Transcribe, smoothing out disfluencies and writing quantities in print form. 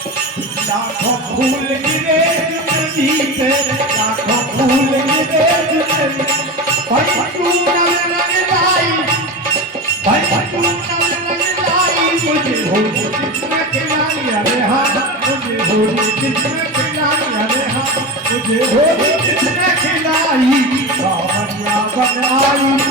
लाखों फूल गिरे जिंदगी पे, लाखों फूल गिरे जिंदगी भाई तू नल नल लाई, भाई तू नल नल लाई, मुझे होली किसने खिलाई, अरे हाँ मुझे होली किसने खिलाई, अरे हाँ मुझे होली किसने खिलाई, बावरिया बनाई